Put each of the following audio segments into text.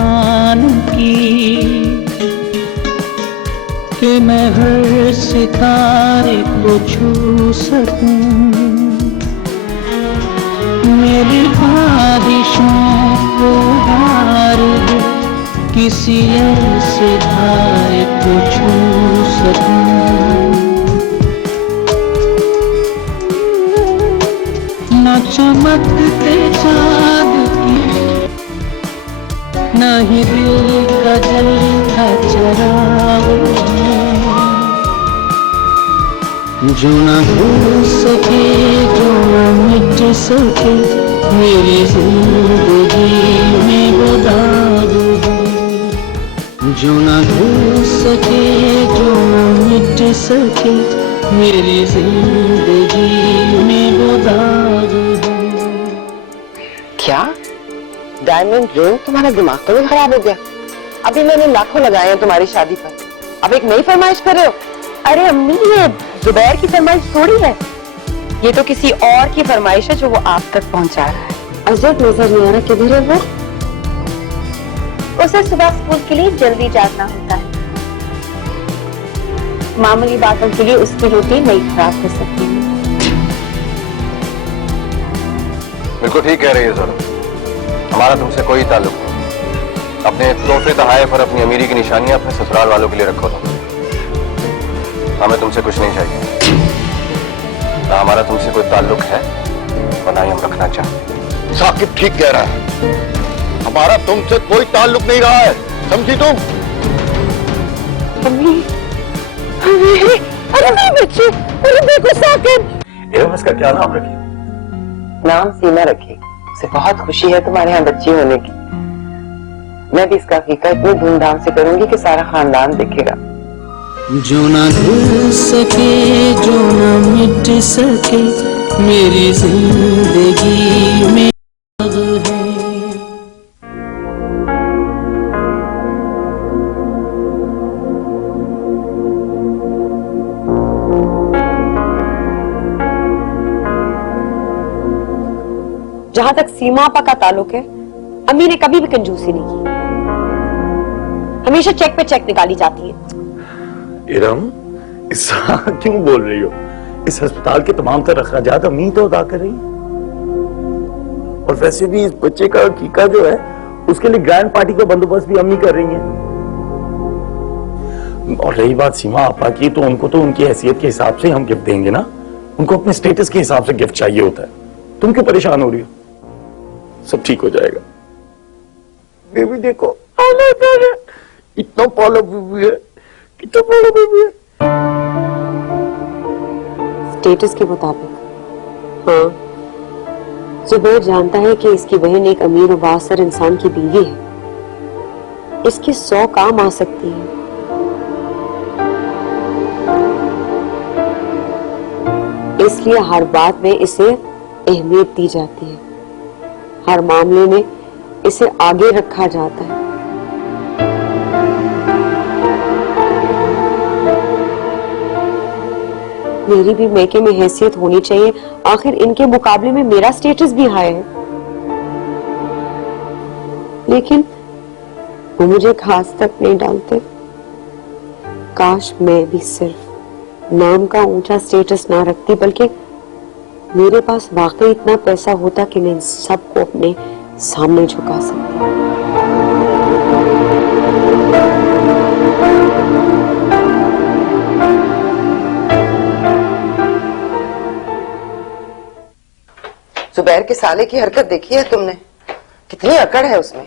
पहचान की कि मैं हर सितारे को छू सकूं। मेरी ख्वाहिशों को हार दे किसी ऐसे धारे को छू सकूं। न चमकते चाँद की न ही दिल का जलता चराग जो न भूल सके जो न मिट सके मेरी जिंदगी में वो दाग है। जो न भूल सके जो न मिट सके मेरी जिंदगी में वो दाग है। क्या डायमंड रिंग? तुम्हारा दिमाग तो नहीं खराब हो गया? अभी मैंने लाखों लगाए हैं तुम्हारी शादी पर, अब एक नई फरमाइश कर रहे हो? अरे अम्मी, ये जुबैर की फरमाइश थोड़ी है, ये तो किसी और की फरमाइश है जो वो आप तक पहुंचा रहा है। अजब नजर नहीं आ रहा, किधर है वो? उसे सुबह स्कूल के लिए जल्दी जागना होता है। मामूली बातों के लिए उसकी रूटीन नहीं खराब कर सकती है। बिल्कुल ठीक कह रही है ज़रा, हमारा तुमसे कोई ताल्लुक नहीं। अपने तोहफे तहाइफ और अपनी अमीरी की निशानियां अपने ससुराल वालों के लिए रखो तुम। हमें तुमसे कुछ नहीं चाहिए, ना हमारा तुमसे कोई ताल्लुक है और ना ही हम रखना चाहते। साकिब ठीक कह रहा है, हमारा तुमसे कोई ताल्लुक नहीं रहा है, समझी तुम? अम्मी, अरे मेरी बच्ची, अरे देखो साकिब। एवं इसका क्या नाम रखी? नाम सीमा रखी। उसे बहुत खुशी है तुम्हारे यहाँ बच्ची होने की। मैं भी इसका अकीका इतनी धूमधाम से करूंगी कि सारा खानदान देखेगा। जो ना भूल सके जो ना मिट सके मेरी जिंदगी में दाग है। जहां तक सीमा आपा का ताल्लुक है, अम्मी ने कभी भी कंजूसी नहीं की, हमेशा चेक पे चेक निकाली जाती है। इरम, ऐसा क्यों बोल रही हो? इस अस्पताल के तमाम तर अखराजात अम्मी तो अदा कर रही है। और वैसे भी इस बच्चे का अकीका जो है उसके लिए ग्रैंड पार्टी का बंदोबस्त भी अम्मी कर रही है। और रही बात सीमा आपा की, तो उनको तो उनकी हैसियत के हिसाब से हम गिफ्ट देंगे ना, उनको अपने स्टेटस के हिसाब से गिफ्ट चाहिए होता है। तुम क्यों परेशान हो रही हो? सब ठीक हो जाएगा। बेबी देखो, इतना पाला बेबी है, कितना पाला बेबी है। स्टेटस के मुताबिक हाँ, जुबैर जानता है कि इसकी बहन एक अमीर और बासर इंसान की बीवी है, इसके 100 काम आ सकती है। इसलिए हर बात में इसे अहमियत दी जाती है, हर मामले में इसे आगे रखा जाता है। मेरी भी मैके में हैसियत होनी चाहिए, आखिर इनके मुकाबले में मेरा स्टेटस भी हाई है। लेकिन वो मुझे घास तक नहीं डालते। काश मैं भी सिर्फ नाम का ऊंचा स्टेटस ना रखती, बल्कि मेरे पास वाकई इतना पैसा होता कि मैं इन सबको अपने सामने झुका सकती। जुबैर के साले की हरकत देखी है तुमने? कितनी अकड़ है उसमें।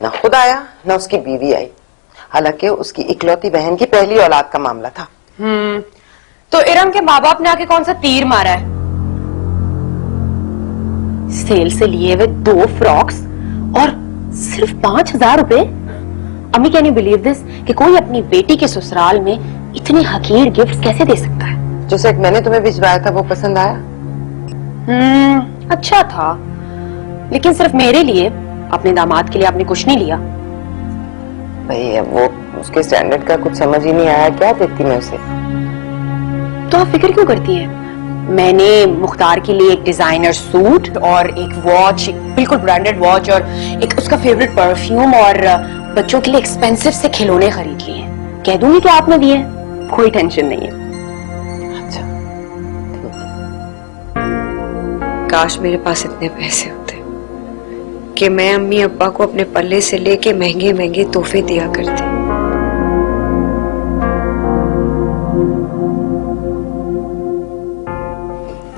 ना खुद आया ना उसकी बीवी आई, हालांकि उसकी इकलौती बहन की पहली औलाद का मामला था। तो इरम के माँ बाप ने आके कौन सा तीर मारा है? सेल से लिए हुए 2 फ्रॉक्स और सिर्फ 5,000 रुपए। अम्मी कैन यू बिलीव दिस कि कोई अपनी बेटी के ससुराल में इतने हकीर गिफ्ट कैसे दे सकता है? जो सेट मैंने तुम्हें भिजवाया था वो पसंद आया? अच्छा था, लेकिन सिर्फ मेरे लिए, अपने दामाद के लिए आपने कुछ नहीं लिया। भाई अब वो उसके स्टैंडर्ड का कुछ समझ ही नहीं आया, क्या देती मैं उसे? तो आप फिक्र क्यों करती हैं? मैंने मुख्तार के लिए एक डिजाइनर सूट और एक वॉच, एक बिल्कुल ब्रांडेड वॉच और एक उसका फेवरेट परफ्यूम और बच्चों के लिए एक्सपेंसिव से खिलौने खरीद लिए हैं। कह दूंगी कि आपने दिए हैं, कोई टेंशन नहीं है। अच्छा, काश मेरे पास इतने पैसे होते कि मैं अम्मी अब्बा को अपने पल्ले से लेके महंगे महंगे तोहफे दिया करती।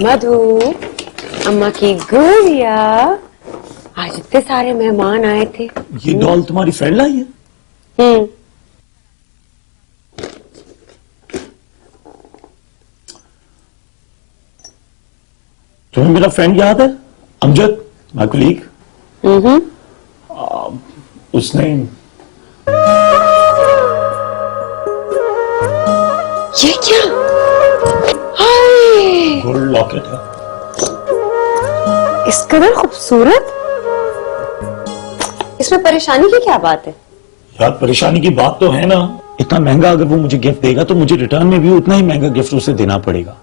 मधु, अम्मा की गुड़िया, आज इतने सारे मेहमान आए थे। ये डॉल तुम्हारी फ्रेंड लाई है? तुम्हें मेरा फ्रेंड याद है, अमजद, माय कोलीग? उसने ये क्या? हाय, गोल्ड लॉकेट है। इस कदर खूबसूरत, इसमें परेशानी की क्या बात है? यार परेशानी की बात तो है ना, इतना महंगा अगर वो मुझे गिफ्ट देगा तो मुझे रिटर्न में भी उतना ही महंगा गिफ्ट उसे देना पड़ेगा।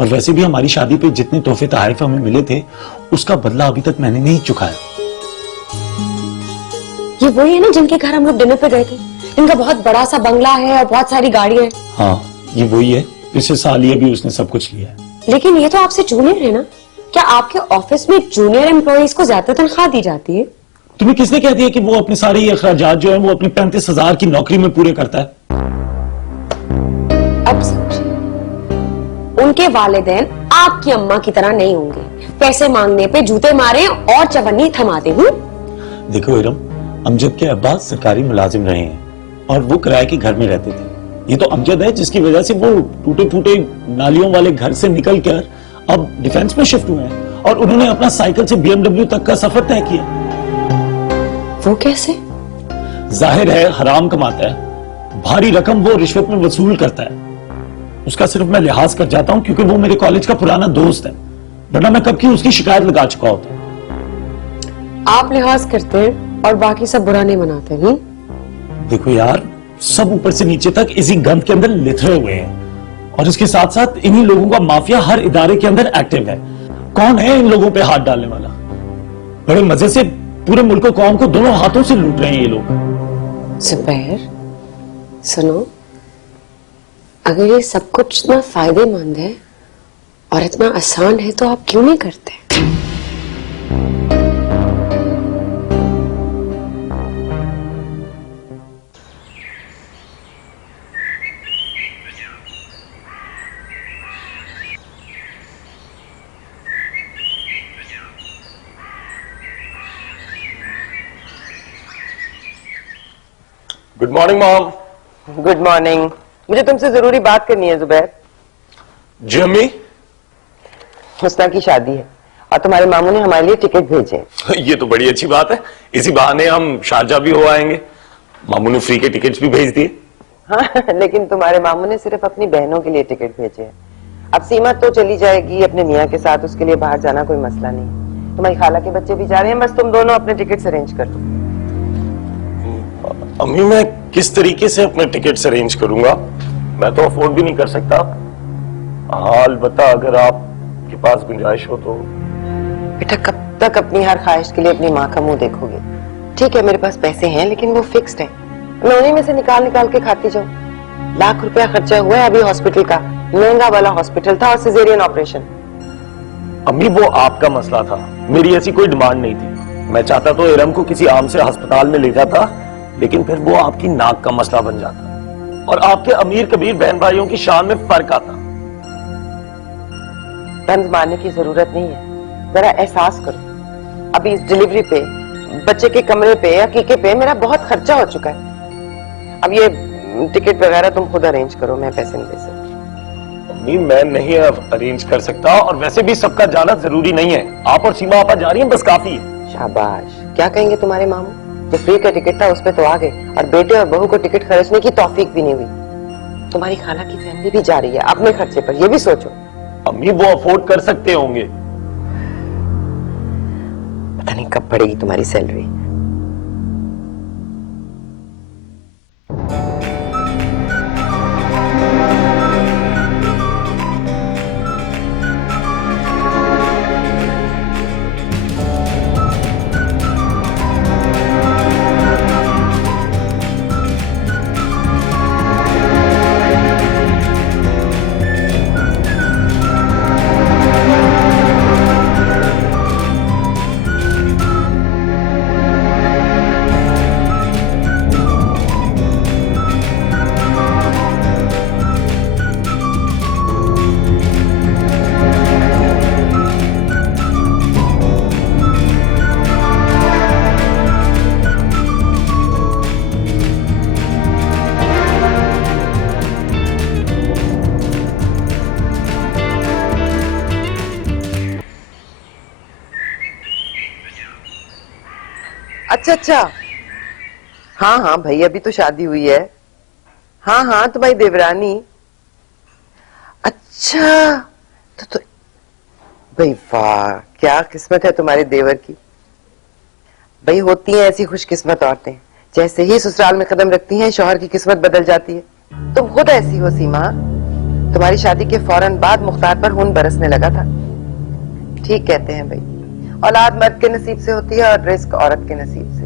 और वैसे भी हमारी शादी पे जितने तोहफे तोहफे हमें मिले थे उसका बदला अभी तक मैंने नहीं चुकाया। ये वही है ना जिनके घर हम लोग डिनर पे गए थे? इनका बहुत बड़ा सा बंगला है और बहुत सारी गाड़ियां हैं। हाँ, ये वही है। पिछले साल ये भी उसने सब कुछ लिया है। लेकिन ये तो आपसे जूनियर है ना? क्या आपके ऑफिस में जूनियर एम्प्लॉइज को ज्यादा तनख्वाह दी जाती है? तुम्हें किसने कह दिया कि वो अपने सारे ये अखराजात जो है वो अपनी 35,000 की नौकरी में पूरे करता है? अब समझे, उनके वालिदैन आपकी अम्मा की तरह नहीं होंगे, पैसे मांगने पे जूते मारे और चवन्नी थमाते। देखो इरम, अमजद के अब्बा सरकारी मुलाजिम रहे हैं और वो किराए के घर में रहते थे। ये तो अमजद है जिसकी वजह से वो टूटे फूटे नालियों वाले घर से निकलकर अब डिफेंस में शिफ्ट हुए हैं और उन्होंने अपना साइकिल से BMW तक का सफर तय किया। वो कैसे? जाहिर है हराम कमाता है, भारी रकम वो रिश्वत में वसूल करता है। उसका सिर्फ मैं लिहाज कर जाता हूं क्योंकि वो मेरे कॉलेज का पुराना दोस्त है, वरना मैं कब की उसकी शिकायत लगा चुका होता। आप लिहाज करते हैं और बाकी सब बुरा नहीं मनाते। देखो यार, सब ऊपर से नीचे तक इसी गंद के अंदर लिथड़े हुए हैं और इसके साथ साथ इन्हीं लोगों का माफिया हर इदारे के अंदर एक्टिव है। कौन है इन लोगों पे हाथ डालने वाला? बड़े मजे से पूरे मुल्क कौम को दोनों हाथों से लूट रहे हैं ये लोग। जुबैर, सुनो, अगर ये सब कुछ इतना फायदेमंद है और इतना आसान है तो आप क्यों नहीं करते? Good morning mom. Good morning. मुझे तुमसे जरूरी बात करनी है जुबैर। जी अम्मी। हुस्ना की शादी है और तुम्हारे मामू ने हमारे लिए टिकट भेजे हैं। ये तो बड़ी अच्छी बात है, इसी बहाने हम शारजा भी हो आएंगे। मामू ने फ्री के टिकट्स भी भेज दिए। हाँ, लेकिन तुम्हारे मामू ने सिर्फ अपनी बहनों के लिए टिकट भेजे हैं। अब सीमा तो चली जाएगी अपने मियाँ के साथ, उसके लिए बाहर जाना कोई मसला नहीं। तुम्हारी खाला के बच्चे भी जा रहे हैं, बस तुम दोनों अपने टिकट्स अरेंज कर दो। अम्मी, मैं किस तरीके से अपने टिकट्स अरेंज करूंगा? मैं तो अफोर्ड भी नहीं कर सकता। हाँ, अलबत्ता अगर आपके पास गुंजाइश हो तो। बेटा, कब तक अपनी हर ख्वाहिश के लिए अपनी माँ का मुंह देखोगे? ठीक है, मेरे पास पैसे हैं लेकिन वो फिक्स्ड है, मैं उन्हीं में से निकाल निकाल के खाती जाऊं। लाख रुपया खर्चा हुआ है अभी हॉस्पिटल का, महंगा वाला हॉस्पिटल था और सिजेरियन ऑपरेशन। अम्मी, वो आपका मसला था, मेरी ऐसी कोई डिमांड नहीं थी। मैं चाहता तो इरम को किसी आम से अस्पताल में ले जाता, लेकिन फिर वो आपकी नाक का मसला बन जाता और आपके अमीर कबीर बहन भाइयों की शान में फर्क आता। तंज मारने की जरूरत नहीं है, जरा एहसास करो। अभी इस डिलीवरी पे, बच्चे के कमरे पे, अकीके पे मेरा बहुत खर्चा हो चुका है। अब ये टिकट वगैरह तुम खुद अरेंज करो, मैं पैसे नहीं दे सकती। अम्मी, मैं नहीं अरेंज कर सकता और वैसे भी सबका जाना जरूरी नहीं है। आप और सीमा आपा जा रही हैं, बस काफी है। शाबाश। क्या कहेंगे तुम्हारे मामू? जो फ्री का टिकट था उस पे तो आ गए और बेटे और बहू को टिकट खर्चने की तौफीक भी नहीं हुई। तुम्हारी खाला की फैमिली भी जा रही है अपने खर्चे पर, ये भी सोचो। अम्मी, वो अफोर्ड कर सकते होंगे। पता नहीं कब पड़ेगी तुम्हारी सैलरी। अच्छा अच्छा, हाँ हाँ भाई, अभी तो शादी हुई है। हाँ हाँ, तुम्हारी देवरानी। अच्छा, तो भाई वाह, क्या किस्मत है तुम्हारे देवर की। भाई होती हैं ऐसी खुशकिस्मत औरतें, जैसे ही ससुराल में कदम रखती हैं शौहर की किस्मत बदल जाती है। तुम खुद ऐसी हो सीमा। तुम्हारी शादी के फौरन बाद मुख्तार पर खून बरसने लगा था। ठीक कहते हैं भाई, औलाद मर्द के नसीब से होती है और रिस्क औरत के नसीब से।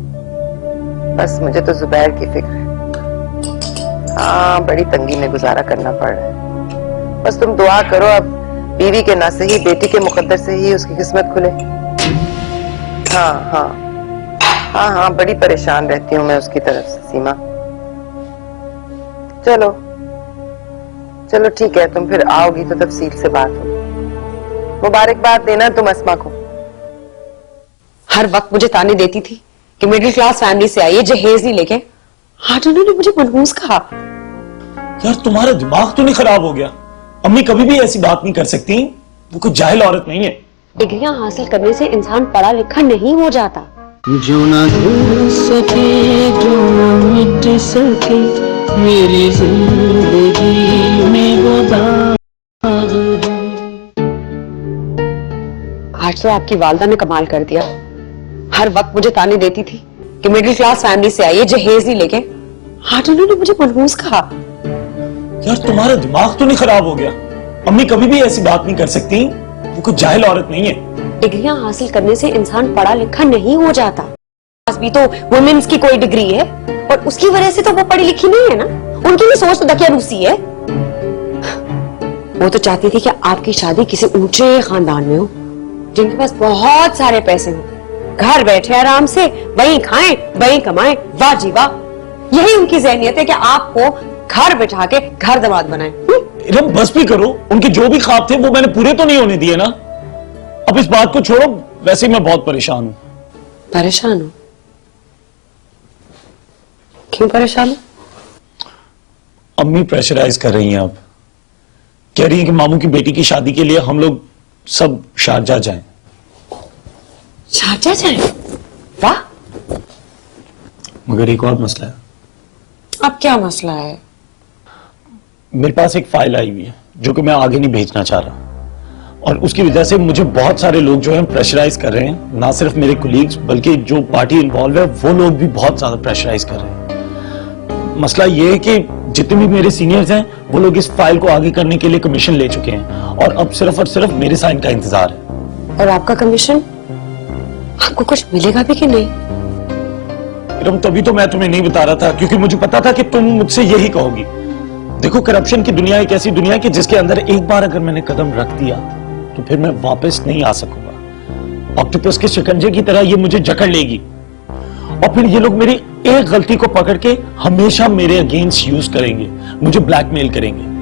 बस मुझे तो जुबैर की फिक्र है। हाँ, बड़ी तंगी में गुजारा करना पड़ रहा है। बस तुम दुआ करो, अब बीवी के ना सही बेटी के मुकद्दर से ही उसकी किस्मत खुले। हाँ हाँ हाँ हाँ, बड़ी परेशान रहती हूँ मैं उसकी तरफ से सीमा। चलो चलो ठीक है, तुम फिर आओगी तो तफसील से बात हो। मुबारकबाद देना तुम अस्मा को। हर वक्त मुझे ताने देती थी कि मिडिल क्लास फैमिली से आई है, जहेज नहीं लेके। आज उन्होंने मुझे मनहूस कहा। यार तुम्हारा दिमाग तो नहीं खराब हो गया? अम्मी कभी भी ऐसी बात नहीं कर सकती, वो कोई जाहिल औरत नहीं है। डिग्रियां हासिल करने से इंसान पढ़ा लिखा नहीं हो जाता। जो ना गिर सके, जो ना मिट सके, मेरी जिंदगी में वो दाग है। आज तो आपकी वालदा ने कमाल कर दिया। हर वक्त मुझे ताने देती थी कि मिडिल क्लास फैमिली से आई है, जहेज नहीं लेके। आज उन्होंने मुझे मनहूस कहा। यार तुम्हारा दिमाग तो नहीं खराब हो गया? अम्मी कभी भी ऐसी बात नहीं कर सकती, वो कोई जाहिल औरत नहीं है। डिग्रियां हासिल करने से इंसान पढ़ा लिखा नहीं हो जाता। पास भी तो वुमेन्स की कोई डिग्री है और उसकी वजह से तो वो पढ़ी लिखी नहीं है ना। उनकी भी सोच तो दकिया रूसी है। वो तो चाहती थी कि आपकी शादी किसी ऊंचे खानदान में हो, जिनके पास बहुत सारे पैसे हो, घर बैठे आराम से वहीं खाएं वहीं कमाएं। वाह जी वाह, यही उनकी ज़हनियत है कि आपको घर बैठा के घर दामाद बनाएं। इरम बस भी करो, उनके जो भी ख्वाब थे वो मैंने पूरे तो नहीं होने दिए ना। अब इस बात को छोड़ो, वैसे ही मैं बहुत परेशान हूं। परेशान हो? क्यों परेशान हो? अम्मी प्रेशराइज कर रही हैं। अब कह रही हैं कि मामू की बेटी की शादी के लिए हम लोग सब शारजा जाएं। शारजा जाएं? वाह। मगर एक और मसला है। अब क्या मसला है? मेरे पास एक फाइल आई हुई है जो कि मैं आगे नहीं भेजना चाह रहा, और उसकी वजह से मुझे बहुत सारे लोग जो हैं प्रेशराइज कर रहे हैं। ना सिर्फ मेरे कोलीग्स बल्कि जो पार्टी इन्वॉल्व है वो लोग भी बहुत ज्यादा प्रेशराइज कर रहे हैं। मसला ये है कि जितने भी मेरे सीनियर्स हैं वो लोग इस फाइल को आगे करने के लिए कमीशन ले चुके हैं और अब सिर्फ और सिर्फ मेरे साइन का इंतजार है। और आपका कमीशन? आपको कुछ मिलेगा भी कि नहीं? तभी तो मैं तुम्हें नहीं बता रहा था, क्योंकि मुझे पता था कि तुम मुझसे यही कहोगी। देखो, करप्शन की दुनिया एक ऐसी दुनिया है कि जिसके अंदर एक बार अगर मैंने कदम रख दिया तो फिर मैं वापस नहीं आ सकूंगा। ऑक्टोपस के शिकंजे की तरह ये मुझे जकड़ लेगी और फिर ये लोग मेरी एक गलती को पकड़ के हमेशा मेरे अगेंस्ट यूज करेंगे, मुझे ब्लैकमेल करेंगे।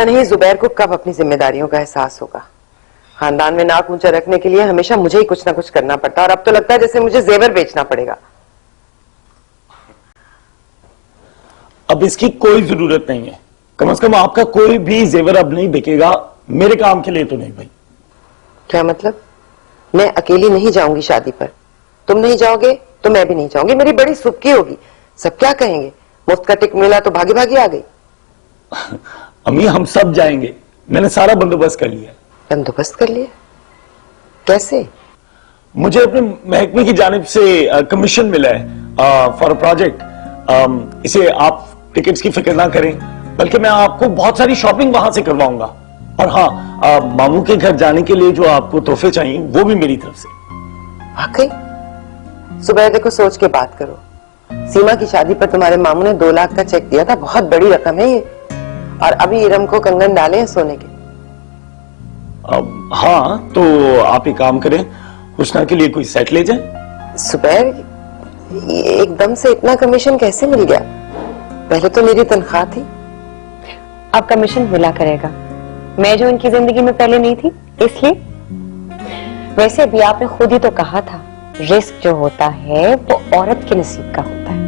पता नहीं जुबैर को कब अपनी जिम्मेदारियों का एहसास होगा। खानदान में नाक ऊंचा रखने के लिए हमेशा मुझे ही कुछ ना कुछ करना पड़ता है, और अब तो लगता है जैसे मुझे जेवर बेचना पड़ेगा। अब इसकी कोई जरूरत नहीं है। कम से कम आपका कोई भी जेवर अब नहीं बिकेगा, मेरे काम के लिए तो नहीं भाई। क्या मतलब? मैं अकेली नहीं जाऊंगी शादी पर, तुम नहीं जाओगे तो मैं भी नहीं जाऊंगी। मेरी बड़ी सुबकी होगी, सब क्या कहेंगे, मुफ्त का टिकट मिला तो भागी भागी आ गई। अम्मी हम सब जाएंगे, मैंने सारा बंदोबस्त कर लिया। बंदोबस्त कर लिया? कैसे? मुझे अपने महकमे की जानिब से कमीशन मिला है फॉर अ प्रोजेक्ट। इसे आप टिकट्स की फिक्र ना करें, बल्कि मैं आपको बहुत सारी शॉपिंग वहां से करवाऊंगा। और हाँ, मामू के घर जाने के लिए जो आपको तोहफे चाहिए वो भी मेरी तरफ से। वाकई? सुबह देखो, सोच के बात करो। सीमा की शादी पर तुम्हारे मामू ने 2 लाख का चेक दिया था, बहुत बड़ी रकम है ये। और अभी इरम को कंगन डाले हैं सोने के। हाँ, तो आप एक काम करें, हुस्ना के लिए कोई सेट ले जाए। सुबह एकदम से इतना कमीशन कैसे मिल गया? पहले तो मेरी तनख्वाह थी। अब कमीशन मिला करेगा, मैं जो इनकी जिंदगी में पहले नहीं थी इसलिए। वैसे भी आपने खुद ही तो कहा था, रिस्क जो होता है वो औरत के नसीब का होता है।